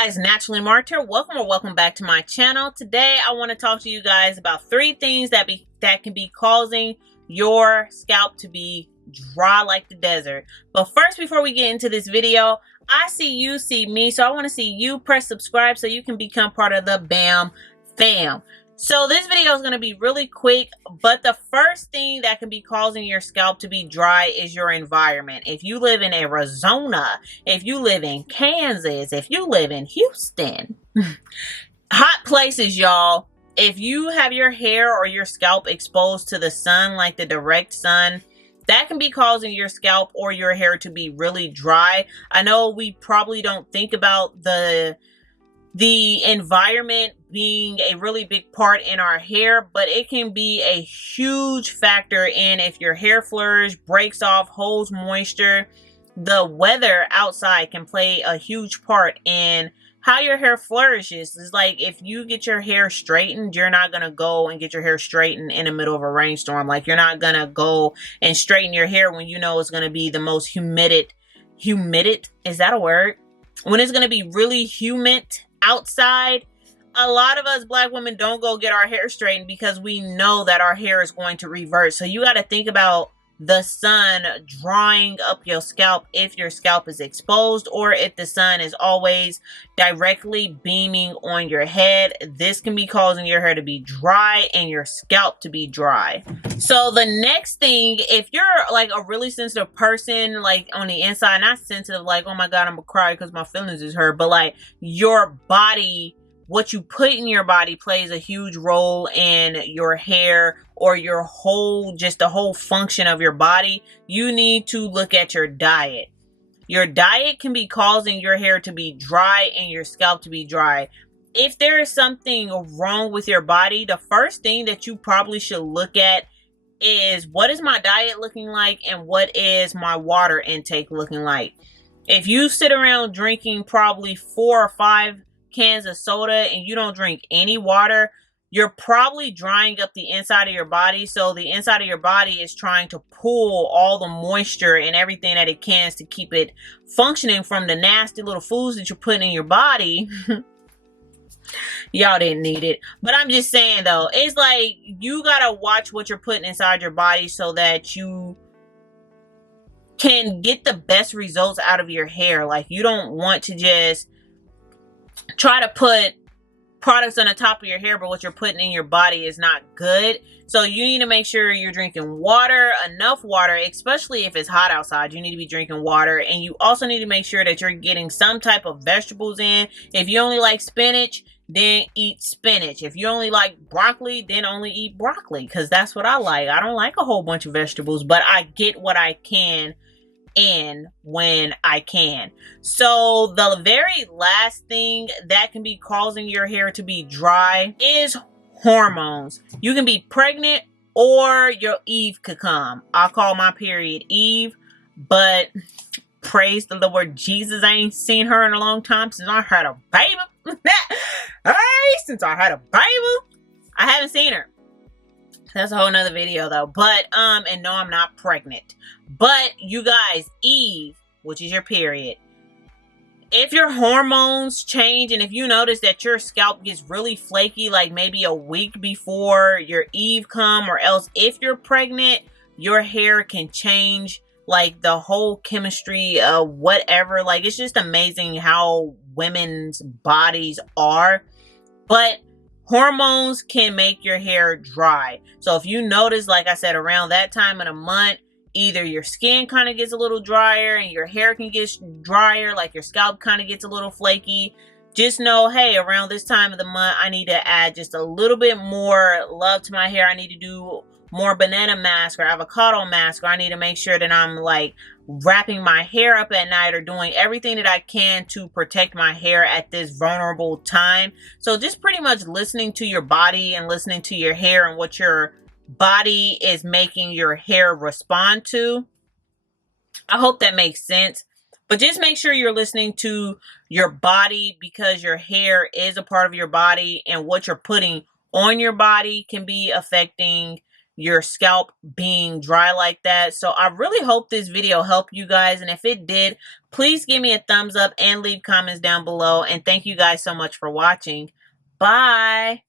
Guys, Naturally Marked here. Welcome back to my channel. Today I want to talk to you guys about 3 things that can be causing your scalp to be dry like the desert. But first, before we get into this video, I see you see me, so I want to see you press subscribe so you can become part of the BAM fam. So this video is going to be really quick, but the first thing that can be causing your scalp to be dry is your environment. If you live in Arizona, if you live in Kansas, if you live in Houston, hot places, y'all. If you have your hair or your scalp exposed to the sun, like the direct sun, that can be causing your scalp or your hair to be really dry. I know we probably don't think about the environment being a really big part in our hair, but it can be a huge factor in if your hair flourish, breaks off, holds moisture. The weather outside can play a huge part in how your hair flourishes. It's like if you get your hair straightened, you're not going to go and get your hair straightened in the middle of a rainstorm. Like you're not going to go and straighten your hair when you know it's going to be the most humid, is that a word? When it's going to be really humid outside. A lot of us black women don't go get our hair straightened because we know that our hair is going to revert. So you got to think about the sun drying up your scalp if your scalp is exposed, or if the sun is always directly beaming on your head. This can be causing your hair to be dry and your scalp to be dry. So the next thing, if you're like a really sensitive person, like on the inside, not sensitive like, oh my god, I'm gonna cry because my feelings is hurt, but like your body, what you put in your body plays a huge role in your hair or your whole, just the whole function of your body. You need to look at your diet. Your diet can be causing your hair to be dry and your scalp to be dry. If there is something wrong with your body, the first thing that you probably should look at is, what is my diet looking like and what is my water intake looking like? If you sit around drinking probably 4 or 5 cans of soda and you don't drink any water, you're probably drying up the inside of your body. So the inside of your body is trying to pull all the moisture and everything that it can to keep it functioning from the nasty little foods that you're putting in your body. Y'all didn't need it, but I'm just saying though, it's like you gotta watch what you're putting inside your body so that you can get the best results out of your hair. Like you don't want to just try to put products on the top of your hair, but what you're putting in your body is not good. So you need to make sure you're drinking water, enough water, especially if it's hot outside. You need to be drinking water, and you also need to make sure that you're getting some type of vegetables in. If you only like spinach, then eat spinach. If you only like broccoli, then only eat broccoli, because that's what I like. I don't like a whole bunch of vegetables, but I get what I can in when I can. So the very last thing that can be causing your hair to be dry is hormones. You can be pregnant or your Eve could come. I call my period Eve, but praise the Lord Jesus, I ain't seen her in a long time since I had a baby. Hey, since I had a baby, I haven't seen her. That's a whole nother video though. But and no, I'm not pregnant. But you guys, Eve, which is your period, if your hormones change and if you notice that your scalp gets really flaky, like maybe a week before your Eve come, or else if you're pregnant, your hair can change, like the whole chemistry of whatever. Like it's just amazing how women's bodies are. But hormones can make your hair dry. So if you notice, like I said, around that time of the month, either your skin kind of gets a little drier and your hair can get drier, like your scalp kind of gets a little flaky, just know, hey, around this time of the month, I need to add just a little bit more love to my hair. I need to do more banana mask or avocado mask, or I need to make sure that I'm like wrapping my hair up at night or doing everything that I can to protect my hair at this vulnerable time. So just pretty much listening to your body and listening to your hair and what your body is making your hair respond to. I hope that makes sense. But just make sure you're listening to your body, because your hair is a part of your body, and what you're putting on your body can be affecting your scalp being dry like that. So I really hope this video helped you guys, and if it did, please give me a thumbs up and leave comments down below. And thank you guys so much for watching. Bye.